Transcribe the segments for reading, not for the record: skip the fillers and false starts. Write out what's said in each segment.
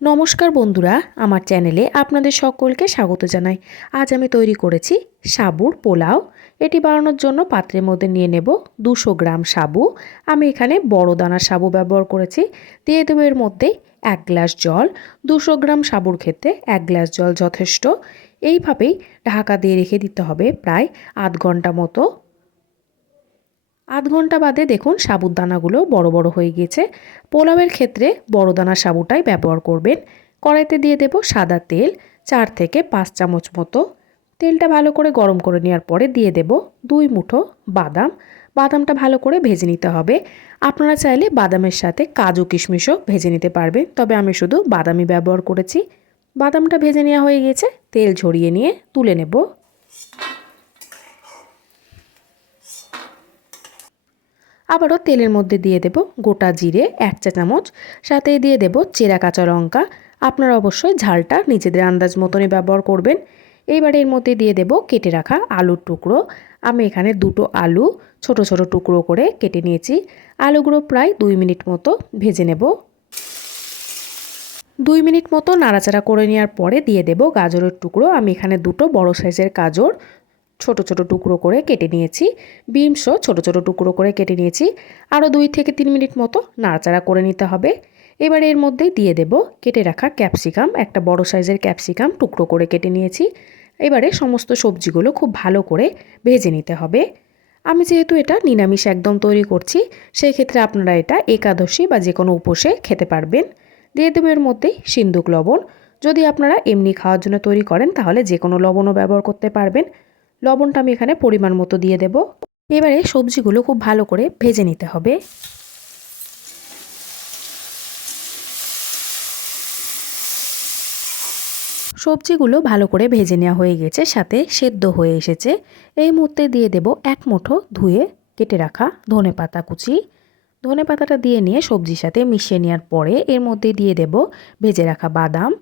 নমস্কার বন্ধুরা, আমার চ্যানেলে আপনাদের সকলকে স্বাগত জানাই। আজ আমি তৈরি করেছি সাবুর পোলাও। এটি বানানোর জন্য পাত্রের মধ্যে নিয়ে নেব 200 গ্রাম সাবু। আমি এখানে বড় দানার সাবু ব্যবহার করেছি। দিয়ে দেবো এর মধ্যে 1 গ্লাস জল। 200 গ্রাম সাবুর ক্ষেত্রে 1 গ্লাস জল যথেষ্ট। এইভাবেই ঢাকা দিয়ে রেখে দিতে হবে প্রায় আধ ঘন্টা মতো। আধ ঘন্টা বাদে দেখুন সাবুর দানাগুলো বড় বড় হয়ে গিয়েছে। পোলাওয়ের ক্ষেত্রে বড় দানার সাবুটাই ব্যবহার করবেন। কড়াইতে দিয়ে দেব সাদা তেল 4 থেকে 5 চামচ মতো। তেলটা ভালো করে গরম করে নেওয়ার পরে দিয়ে দেব 2 মুঠো বাদাম। বাদামটা ভালো করে ভেজে নিতে হবে। আপনারা চাইলে বাদামের সাথে কাজু কিশমিশও ভেজে নিতে পারবেন, তবে আমি শুধু বাদামই ব্যবহার করেছি। বাদামটা ভেজে নেওয়া হয়ে গেছে, তেল ঝরিয়ে নিয়ে তুলে নেব। আবারও তেলের মধ্যে দিয়ে দেব গোটা জিরে 1 চা চামচ, সাথে দিয়ে দেব চেরা কাঁচা লঙ্কা। আপনারা অবশ্যই ঝালটা নিজেদের আন্দাজ মতনই ব্যবহার করবেন। এইবার এর মধ্যে দিয়ে দেব কেটে রাখা আলুর টুকরো। আমি এখানে 2টো আলু ছোট ছোট টুকরো করে কেটে নিয়েছি। আলুগুলো প্রায় 2 মিনিট মতো ভেজে নেব। 2 মিনিট মতো নাড়াচাড়া করে নেওয়ার পরে দিয়ে দেব গাজরের টুকরো। আমি এখানে 2টো বড় সাইজের গাজর ছোট ছোট টুকরো করে কেটে নিয়েছি। বিনসও ছোট ছোট টুকরো করে কেটে নিয়েছি। আরও 2 থেকে 3 মিনিট মতো নাড়াচাড়া করে নিতে হবে। এবার এর মধ্যে দিয়ে দেব কেটে রাখা ক্যাপসিকাম, একটা বড় সাইজের ক্যাপসিকাম টুকরো করে কেটে নিয়েছি। এবারে সমস্ত সবজিগুলো খুব ভালো করে ভেজে নিতে হবে। আমি যেহেতু এটা নিরামিষ একদম তৈরি করছি, সেই ক্ষেত্রে আপনারা এটা একাদশী বা যে কোনো উপোসে খেতে পারবেন। দিয়ে দেবো এর মধ্যে সিন্দুক লবণ। যদি আপনারা এমনি খাওয়ার জন্য তৈরি করেন তাহলে যে কোনো লবণও ব্যবহার করতে পারবেন। লবণটা আমি এখানে পরিমাণ মতো দিয়ে দেব। এবারে সবজিগুলো খুব ভালো করে ভেজে নিতে হবে। সবজিগুলো ভালো করে ভেজে নেওয়া হয়ে গেছে, সাথে সেদ্ধ হয়ে এসেছে। এই মুহূর্তে দিয়ে দেব 1 মুঠো ধুয়ে কেটে রাখা ধনেপাতা কুচি। ধনেপাতাটা দিয়ে নিয়ে সবজির সাথে মিশিয়ে নেওয়ার পরে এর মধ্যে দিয়ে দেব ভেজে রাখা বাদাম।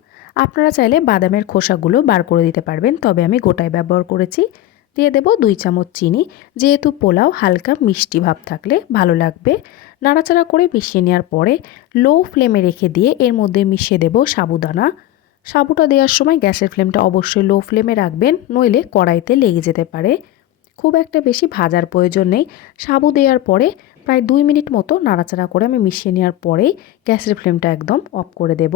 আপনারা চাইলে বাদামের খোসাগুলো বার করে দিতে পারবেন, তবে আমি গোটায় ব্যবহার করেছি। দিয়ে দেব 2 চামচ চিনি। যেহেতু পোলাও হালকা মিষ্টি ভাব থাকলে ভালো লাগবে। নাড়াচাড়া করে মিশিয়ে নেওয়ার পরে লো ফ্লেমে রেখে দিয়ে এর মধ্যে মিশিয়ে দেব সাবুদানা। সাবুটা দেওয়ার সময় গ্যাসের ফ্লেমটা অবশ্যই লো ফ্লেমে রাখবেন, নইলে কড়াইতে লেগে যেতে পারে। খুব একটা বেশি ভাজার প্রয়োজন নেই। সাবু দেওয়ার পরে প্রায় 2 মিনিট মতো নাড়াচাড়া করে আমি মিশিয়ে নেওয়ার পরেই গ্যাসের ফ্লেমটা একদম অফ করে দেব।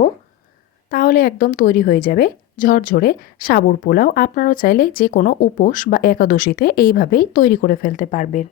তাহলে একদম তৈরি হয়ে যাবে ঝরঝরে সাবুর পোলাও। আপনারাও চাইলে যে কোনো উপোস বা একাদশীতে এইভাবেই তৈরি করে ফেলতে পারবেন।